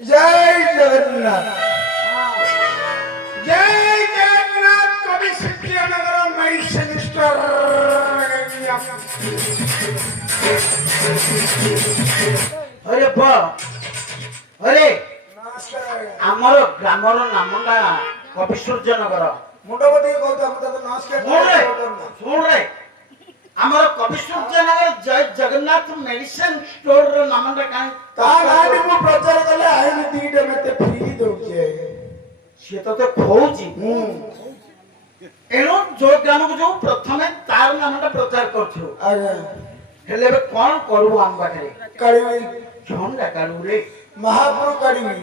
जय जगन्नाथ जय जगन्नाथ कवि सिद्धिनगर मेडिसिन स्टोर अरे बा अरे आमर ग्रामर नामटा कवि सूर्यनगर मुंडबटी कहता तो नमस्कार सुन रे आमर कवि सूर्यनगर जय जगन्नाथ मेडिसिन स्टोर रो नामटा काई ता गाडी मु प्रचार कले आइल दीटे मते फ्री दोचे से तो खोजी एनो जो ग्राम को जो प्रथमे तार नामटा प्रचार करथु आगे हेले बे कोन करू आम बाटे करीबी झंडा काढू रे महाप्रभु करीबी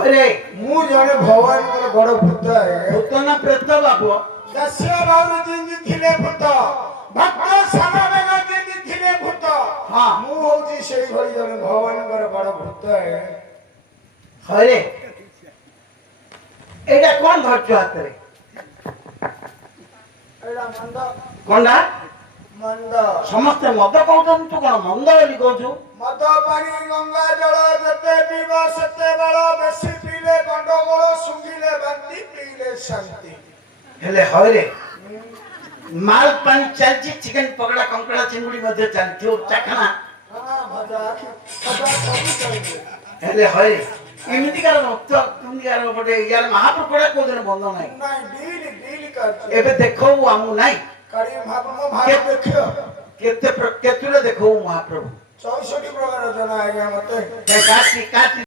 अरे मु जने भगवान को बड़ भूत है भूत ना प्रेत बाबू दस्या बाबू जिंदी थिले भूत भक्त सामवेग जिंदी थिले भूत हां मु होजी सेई भली जने भगवान को बड़ भूत है अरे एटा कोन धरछ हाथ रे एडा मंद कोंडा मंद समस्त मद कहतन तू कोन मंद बोली कहछु मद पानी गंगा जल जते पीवा सते बळ बेसी पीले गंडगोल सुंगिले बंदी पीले शांति हेले हरे माल पानी चलची चिकन पकड़ा कंकड़ा चिंगुड़ी मध्य चलती हो चखना हां भजा भजा सब चलते हेले हरे एमिति कार भक्त तुम यार बडे यार महाप्रभुड़ा को दिन बंद नाही नहीं डील कर एबे देखो आमु नाही करी महाप्रभु भाई देखियो केते केतुले देखो महाप्रभु 64 प्रकार जना आज्ञा मते काटी